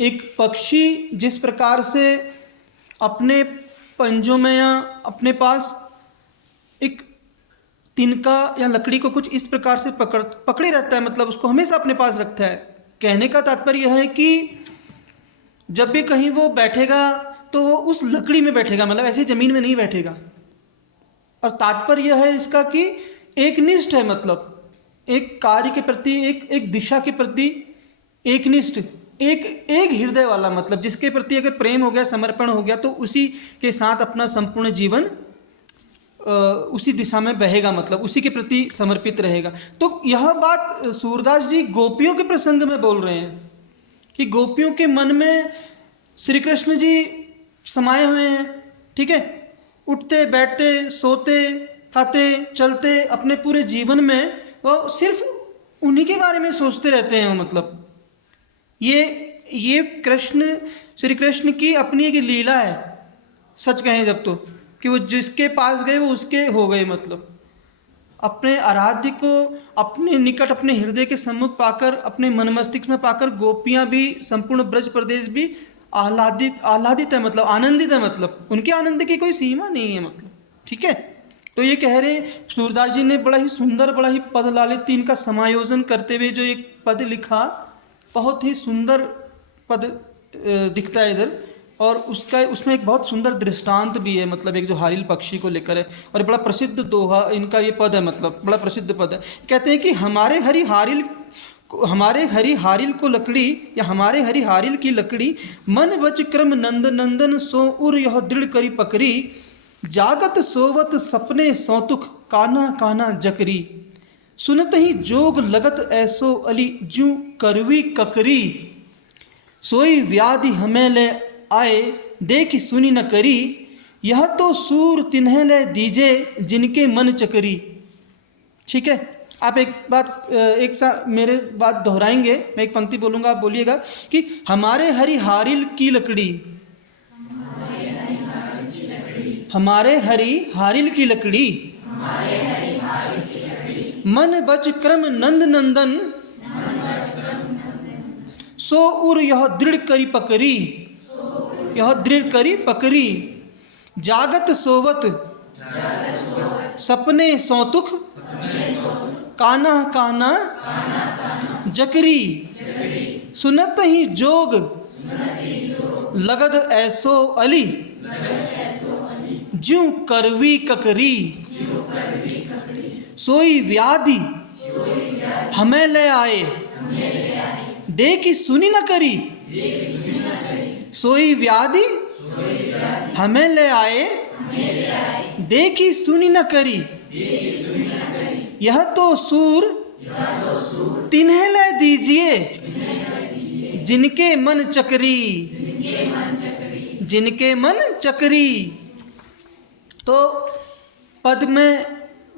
एक पक्षी जिस प्रकार से अपने पंजों में या अपने पास एक तिनका या लकड़ी को कुछ इस प्रकार से पकड़े रहता है, मतलब उसको हमेशा अपने पास रखता है। कहने का तात्पर्य यह है कि जब भी कहीं वो बैठेगा तो वो उस लकड़ी में बैठेगा, मतलब ऐसे ज़मीन में नहीं बैठेगा। और तात्पर्य यह है इसका कि एकनिष्ठ है, मतलब एक कार्य के प्रति, एक दिशा के प्रति एकनिष्ठ, एक हृदय वाला, मतलब जिसके प्रति अगर प्रेम हो गया, समर्पण हो गया, तो उसी के साथ अपना संपूर्ण जीवन उसी दिशा में बहेगा, मतलब उसी के प्रति समर्पित रहेगा। तो यह बात सूरदास जी गोपियों के प्रसंग में बोल रहे हैं कि गोपियों के मन में श्री कृष्ण जी समाये हुए हैं। ठीक है, उठते बैठते, सोते, खाते, चलते, अपने पूरे जीवन में वो सिर्फ उन्हीं के बारे में सोचते रहते हैं। मतलब ये कृष्ण, श्री कृष्ण की अपनी एक लीला है, सच कहें जब तो, कि वो जिसके पास गए वो उसके हो गए। मतलब अपने आराध्य को अपने निकट, अपने हृदय के सम्मुख पाकर, अपने मन मस्तिष्क में पाकर गोपियाँ भी, संपूर्ण ब्रज प्रदेश भी आह्लादित है, मतलब आनंदित है। मतलब उनके आनंद की कोई सीमा नहीं है। मतलब ठीक है, तो ये कह रहे सूरदास जी ने बड़ा ही सुंदर, बड़ा ही पद लालित इनका समायोजन करते हुए जो एक पद लिखा, बहुत ही सुंदर पद दिखता है इधर। और उसमें एक बहुत सुंदर दृष्टांत भी है, मतलब एक जो हारिल पक्षी को लेकर है, और बड़ा प्रसिद्ध दोहा इनका ये पद है, मतलब बड़ा प्रसिद्ध पद है। कहते हैं कि हमारे हरि हारिल को लकड़ी, या हमारे हरि हारिल की लकड़ी, मन वच क्रम नंद नंदन सो उर यह दृढ़ करी पकड़ी, जागत सोवत सपने सौतुख काना काना जकरी, सुनत ही जोग लगत ऐसो अली जू करवी ककरी, सोई व्याधि हमें ले आए देखी सुनी न करी, यह तो सूर तिन्हें ले दीजे जिनके मन चकरी। ठीक है, आप एक बात एक साथ मेरे बात दोहराएंगे, मैं एक पंक्ति बोलूँगा, आप बोलिएगा कि हमारे हरि हारिल की लकड़ी, हमारे हरि हारिल की लकड़ी, मन बच क्रम नंद नंदन सो उर यह दृढ़ करी पकड़ी, यह दृढ़ करी पकड़ी, जागत सोवत सपने सौतुख काना काना जकरी, सुनत ही जोग लगद ऐसो अली ज्यों करवी ककरी, सोई व्याधि हमें ले आए देखी सुनी न करी, सोई व्याधि हमें ले आए देखी सुनी न करी, यह तो सूर तिन्हें ले दीजिए जिनके मन चकरी, जिनके मन चकरी। तो पद में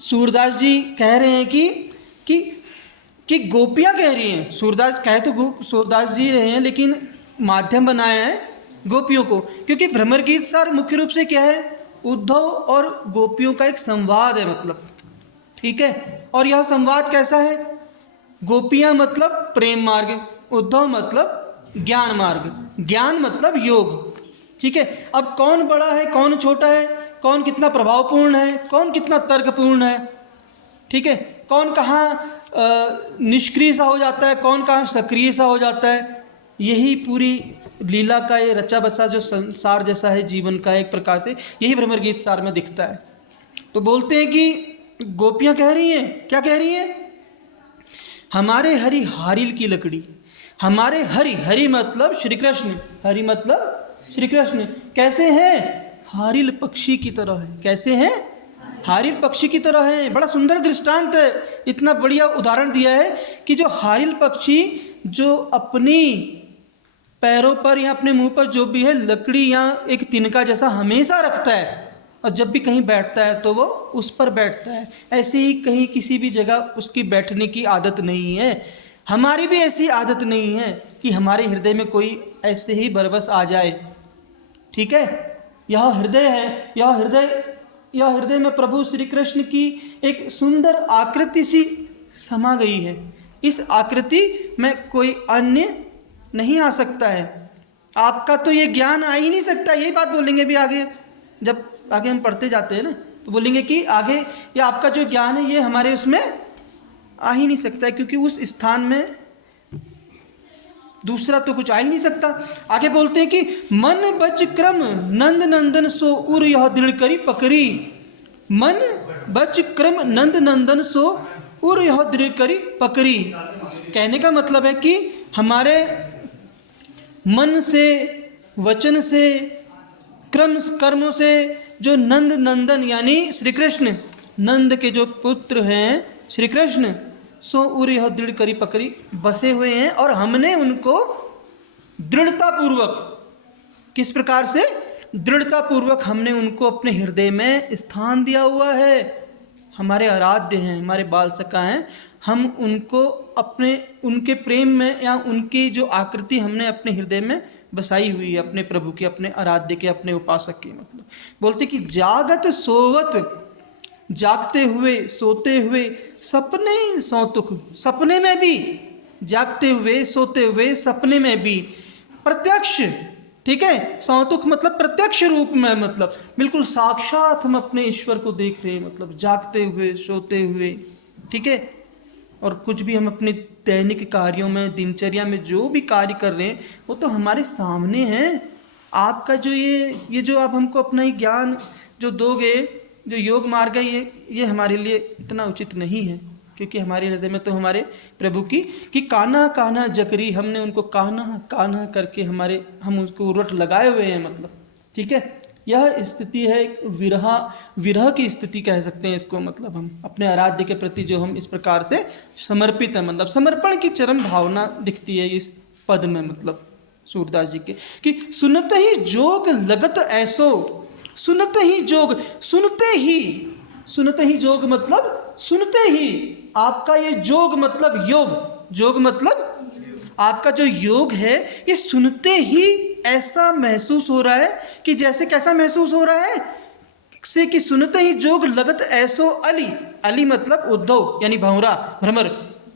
सूरदास जी कह रहे हैं कि गोपियाँ कह रही हैं, सूरदास कहे तो सूरदास जी रहे हैं, लेकिन माध्यम बनाया है गोपियों को, क्योंकि भ्रमर गीत सार मुख्य रूप से क्या है, उद्धव और गोपियों का एक संवाद है। मतलब ठीक है, और यह संवाद कैसा है, गोपियाँ मतलब प्रेम मार्ग, उद्धव मतलब ज्ञान मार्ग, ज्ञान मतलब योग। ठीक है, अब कौन बड़ा है, कौन छोटा है, कौन कितना प्रभावपूर्ण है, कौन कितना तर्कपूर्ण है, ठीक है, कौन कहाँ निष्क्रिय सा हो जाता है, कौन कहाँ सक्रिय सा हो जाता है, यही पूरी लीला का ये रचा बसा जो संसार जैसा है जीवन का, एक प्रकार से यही भ्रमर गीत सार में दिखता है। तो बोलते हैं कि गोपियाँ कह रही हैं, क्या कह रही हैं, हमारे हरि हारिल की लकड़ी, हमारे हरि मतलब श्री कृष्ण, हरि मतलब श्री कृष्ण कैसे हैं, हारिल पक्षी की तरह है। कैसे हैं, हारिल पक्षी की तरह है। बड़ा सुंदर दृष्टांत है, इतना बढ़िया उदाहरण दिया है कि जो हारिल पक्षी जो अपनी पैरों पर या अपने मुंह पर जो भी है लकड़ी या एक तिनका जैसा हमेशा रखता है, और जब भी कहीं बैठता है तो वो उस पर बैठता है, ऐसे ही कहीं किसी भी जगह उसकी बैठने की आदत नहीं है। हमारी भी ऐसी आदत नहीं है कि हमारे हृदय में कोई ऐसे ही बरबस आ जाए। ठीक है, यह हृदय है, यह हृदय में प्रभु श्री कृष्ण की एक सुंदर आकृति सी समा गई है। इस आकृति में कोई अन्य नहीं आ सकता है, आपका तो ये ज्ञान आ ही नहीं सकता। यही बात बोलेंगे भी आगे, जब आगे हम पढ़ते जाते हैं ना तो बोलेंगे कि आगे ये आपका जो ज्ञान है ये हमारे उसमें आ ही नहीं सकता है, क्योंकि उस स्थान में दूसरा तो कुछ आ ही नहीं सकता। आगे बोलते हैं कि मन बच क्रम नंद नंदन सो उर यह दृढ़ करी पकड़ी। मन बच क्रम नंद नंदन सो उर यह दृढ़ करी पकड़ी। कहने का मतलब है कि हमारे मन से, वचन से, कर्मों से जो नंद नंदन यानी श्री कृष्ण, नंद के जो पुत्र हैं श्री कृष्ण, सो उर यह दृढ़ करी पकड़ी, बसे हुए हैं। और हमने उनको दृढ़तापूर्वक, किस प्रकार से? दृढ़तापूर्वक हमने उनको अपने हृदय में स्थान दिया हुआ है। हमारे आराध्य हैं, हमारे बाल सखा हैं, हम उनको अपने, उनके प्रेम में या उनकी जो आकृति हमने अपने हृदय में बसाई हुई है, अपने प्रभु की, अपने आराध्य के, अपने उपासक की। मतलब बोलते कि जागत सोवत, जागते हुए, सोते हुए, सपने सौतुक, सपने में भी, जागते हुए, सोते हुए, सपने में भी, प्रत्यक्ष, ठीक है, सौतुक मतलब प्रत्यक्ष रूप में, मतलब बिल्कुल साक्षात हम अपने ईश्वर को देख रहे हैं, मतलब जागते हुए, सोते हुए, ठीक है। और कुछ भी हम अपने दैनिक कार्यों में, दिनचर्या में जो भी कार्य कर रहे हैं वो तो हमारे सामने हैं। आपका जो ये जो आप हमको अपना ही ज्ञान जो दोगे, जो योग मार्ग है, ये हमारे लिए इतना उचित नहीं है, क्योंकि हमारे हृदय में तो हमारे प्रभु की कि कान्हा कान्हा जकरी, हमने उनको कान्हा कान्हा करके हम उसको उरट लगाए हुए हैं, मतलब ठीक है। यह स्थिति है विरह की स्थिति कह सकते हैं इसको, मतलब हम अपने आराध्य के प्रति जो हम इस प्रकार से समर्पित है, मतलब समर्पण की चरम भावना दिखती है इस पद में, मतलब सूरदास जी के कि सुनते ही जोग लगत ऐसो, सुनते ही जोग, सुनते ही जोग मतलब सुनते ही, आपका ये जोग मतलब योग, जोग मतलब आपका जो योग है ये सुनते ही ऐसा महसूस हो रहा है कि जैसे, कैसा महसूस हो रहा है से कि सुनते ही जोग लगत ऐसो अली, अली मतलब उद्धव यानी भंवरा, भ्रमर,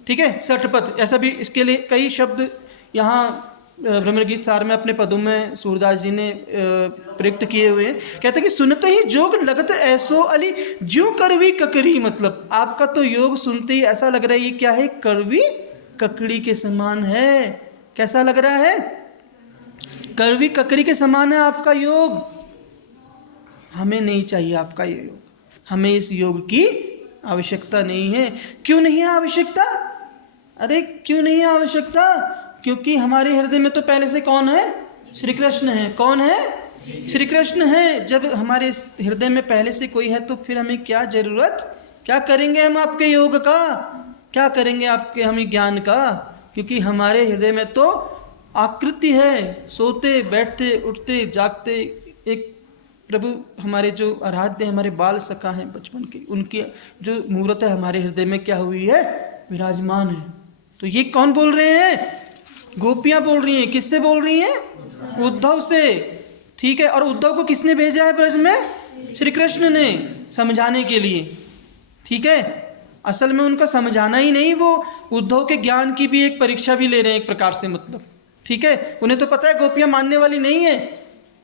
ठीक है, सठपथ, ऐसा भी इसके लिए कई शब्द यहाँ भ्रमर गीत सार में अपने पदों में सूरदास जी ने प्रयुक्त किए हुए हैं। कहते हैं कि सुनते ही जोग लगत ऐसो अली ज्यों करवी ककरी, मतलब आपका तो योग सुनते ही ऐसा लग रहा है ये क्या है, करवी ककड़ी के समान है। कैसा लग रहा है? करवी ककड़ी के समान है आपका योग। हमें नहीं चाहिए आपका ये योग, हमें इस योग की आवश्यकता नहीं है। क्यों नहीं है आवश्यकता? अरे क्यों नहीं है आवश्यकता? क्योंकि हमारे हृदय में तो पहले से कौन है? श्री कृष्ण है। कौन है? श्री कृष्ण है। जब हमारे हृदय में पहले से कोई है तो फिर हमें क्या जरूरत, क्या करेंगे हम आपके योग का, क्या करेंगे आपके हम ज्ञान का? क्योंकि हमारे हृदय में तो आकृति है, सोते बैठते उठते जागते एक प्रभु हमारे जो आराध्य हमारे बाल सखा हैं बचपन के, उनकी जो मूर्त है हमारे हृदय में क्या हुई है, विराजमान है। तो ये कौन बोल रहे हैं? गोपियां बोल रही हैं। किससे बोल रही हैं? उद्धव से, ठीक है। और उद्धव को किसने भेजा है ब्रज में? श्री कृष्ण ने, समझाने के लिए, ठीक है। असल में उनका समझाना ही नहीं, वो उद्धव के ज्ञान की भी एक परीक्षा भी ले रहे हैं एक प्रकार से, मतलब ठीक है। उन्हें तो पता है गोपियां मानने वाली नहीं है,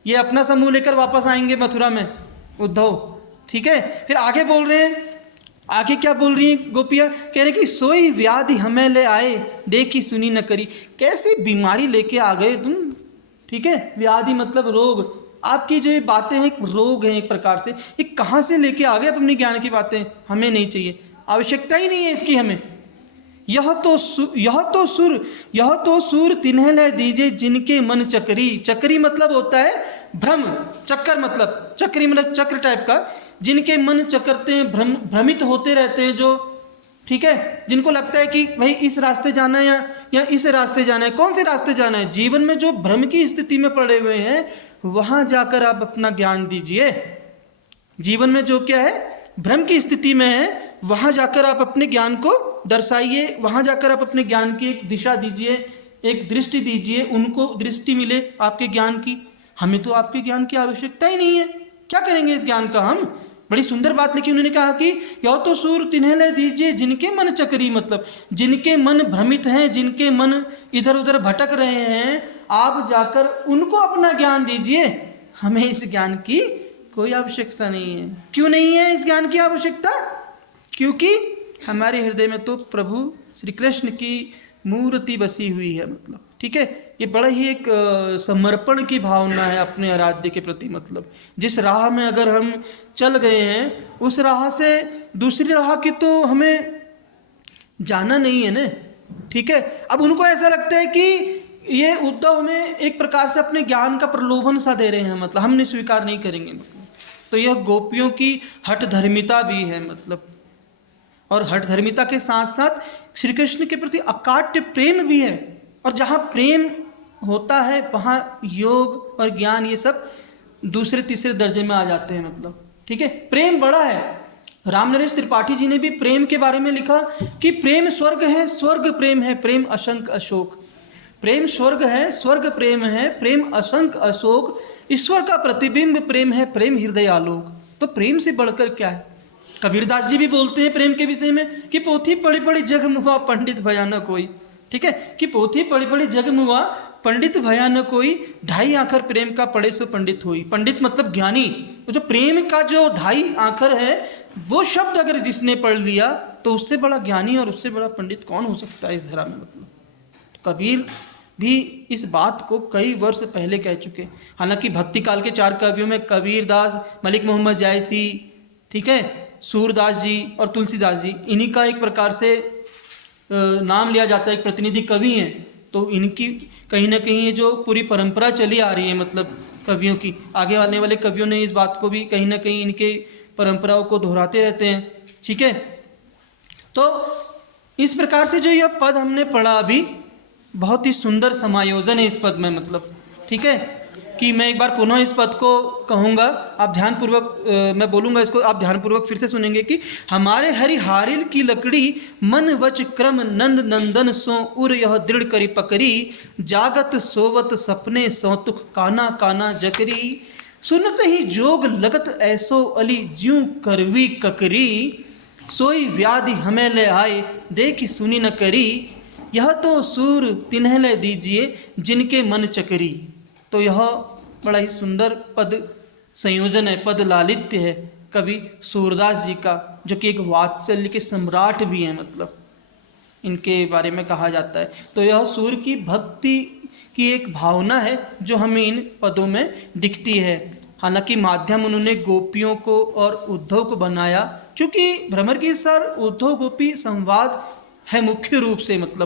ये अपना समूह लेकर वापस आएंगे मथुरा में उद्धव, ठीक है। फिर आगे बोल रहे हैं, आगे क्या बोल रही हैं गोपियाँ? कह रहे कि सोई व्याधि हमें ले आए देखी सुनी न करी। कैसी बीमारी लेके आ गए तुम, ठीक है। व्याधि मतलब रोग, आपकी जो ये बातें हैं रोग हैं एक प्रकार से। ये कहाँ से लेके आ गए अपनी ज्ञान की बातें? हमें नहीं चाहिए, आवश्यकता ही नहीं है इसकी हमें। यह तो सुर तिन्हें ले दीजिए जिनके मन चक्री। चक्री मतलब होता है भ्रम, चक्कर मतलब चक्री मतलब चक्र टाइप का, जिनके मन चक्करते हैं, भ्रमित होते रहते हैं जो, ठीक है। जिनको लगता है कि भाई इस रास्ते जाना है या इस रास्ते जाना है। कौन से रास्ते जाना है? जीवन में जो भ्रम की स्थिति में पड़े हुए हैं वहाँ जाकर आप अपना ज्ञान दीजिए। जीवन में जो क्या है, भ्रम की स्थिति में है, वहाँ जाकर आप अपने ज्ञान को दर्शाइए, वहाँ जाकर आप अपने ज्ञान की एक दिशा दीजिए, एक दृष्टि दीजिए, उनको दृष्टि मिले आपके ज्ञान की। हमें तो आपके ज्ञान की आवश्यकता ही नहीं है, क्या करेंगे इस ज्ञान का हम? बड़ी सुंदर बात लिखी उन्होंने, कहा कि यह तो सूर तिन्हें ले दीजिए जिनके मन चक्री, मतलब जिनके मन भ्रमित हैं, जिनके मन इधर उधर भटक रहे हैं, आप जाकर उनको अपना ज्ञान दीजिए। हमें इस ज्ञान की कोई आवश्यकता नहीं है। क्यों नहीं है इस ज्ञान की आवश्यकता? क्योंकि हमारे हृदय में तो प्रभु श्री कृष्ण की मूर्ति बसी हुई है, मतलब ठीक है। ये बड़ा ही एक समर्पण की भावना है अपने आराध्य के प्रति। मतलब जिस राह में अगर हम चल गए हैं, उस राह से दूसरी राह की तो हमें जाना नहीं है ना, ठीक है। अब उनको ऐसा लगता है कि ये उद्धव हमें एक प्रकार से अपने ज्ञान का प्रलोभन सा दे रहे हैं, मतलब हमने स्वीकार नहीं करेंगे। मतलब तो यह गोपियों की हठ धर्मिता भी है, मतलब और हठ धर्मिता के साथ साथ श्री कृष्ण के प्रति अकाट्य प्रेम भी है। और जहाँ प्रेम होता है वहाँ योग और ज्ञान ये सब दूसरे तीसरे दर्जे में आ जाते हैं, मतलब ठीक है। प्रेम बड़ा है। रामनरेश त्रिपाठी जी ने भी प्रेम के बारे में लिखा कि प्रेम स्वर्ग है, स्वर्ग प्रेम है, प्रेम असंक अशोक। प्रेम स्वर्ग है, स्वर्ग प्रेम है, प्रेम असंक अशोक। ईश्वर का प्रतिबिंब प्रेम है, प्रेम हृदय आलोक। तो प्रेम से बढ़कर क्या है? कबीरदास जी भी बोलते हैं प्रेम के विषय में कि पोथी पढ़ी पढ़ी जग मुआ पंडित भया न कोई, ठीक है, कि पोथी पढ़ी पढ़ी जग मुआ पंडित भया न कोई, ढाई आखर प्रेम का पढ़े सो पंडित होई। पंडित मतलब ज्ञानी। तो जो प्रेम का जो ढाई आखर है, वो शब्द अगर जिसने पढ़ लिया तो उससे बड़ा ज्ञानी और उससे बड़ा पंडित कौन हो सकता है इस धरा में। मतलब कबीर भी इस बात को कई वर्ष पहले कह चुके। हालांकि भक्ति काल के 4 कवियों में कबीरदास, मलिक मोहम्मद जायसी, ठीक है, सूरदास जी और तुलसीदास जी, इन्हीं का एक प्रकार से नाम लिया जाता है, एक प्रतिनिधि कवि हैं। तो इनकी कहीं ना कहीं ये जो पूरी परंपरा चली आ रही है, मतलब कवियों की, आगे आने वाले कवियों ने इस बात को भी कहीं ना कहीं इनके परंपराओं को दोहराते रहते हैं, ठीक है। तो इस प्रकार से जो यह पद हमने पढ़ा अभी, बहुत ही सुंदर समायोजन है इस पद में, मतलब ठीक है, कि मैं एक बार पुनः इस पद को कहूँगा, आप ध्यानपूर्वक मैं बोलूँगा इसको, आप ध्यानपूर्वक फिर से सुनेंगे कि हमारे हरि हारिल की लकड़ी मन वच क्रम नंद नंदन सो उर यह दृढ़ करी पकड़ी, जागत सोवत सपने सौतुख काना काना जकरी, सुनत ही जोग लगत ऐसो अली ज्यों करवी ककरी, सोई व्याधि हमें ले आए देखी सुनी न करी, यह तो सूर तिन्ह ले दीजिए जिनके मन चकरी। तो यह बड़ा ही सुंदर पद संयोजन है, पद लालित्य है कवि सूरदास जी का, जो कि एक वात्सल्य के सम्राट भी हैं, मतलब इनके बारे में कहा जाता है। तो यह सूर की भक्ति की एक भावना है जो हमें इन पदों में दिखती है। हालांकि माध्यम उन्होंने गोपियों को और उद्धव को बनाया, क्योंकि भ्रमर की सर उद्धव गोपी संवाद है मुख्य रूप से, मतलब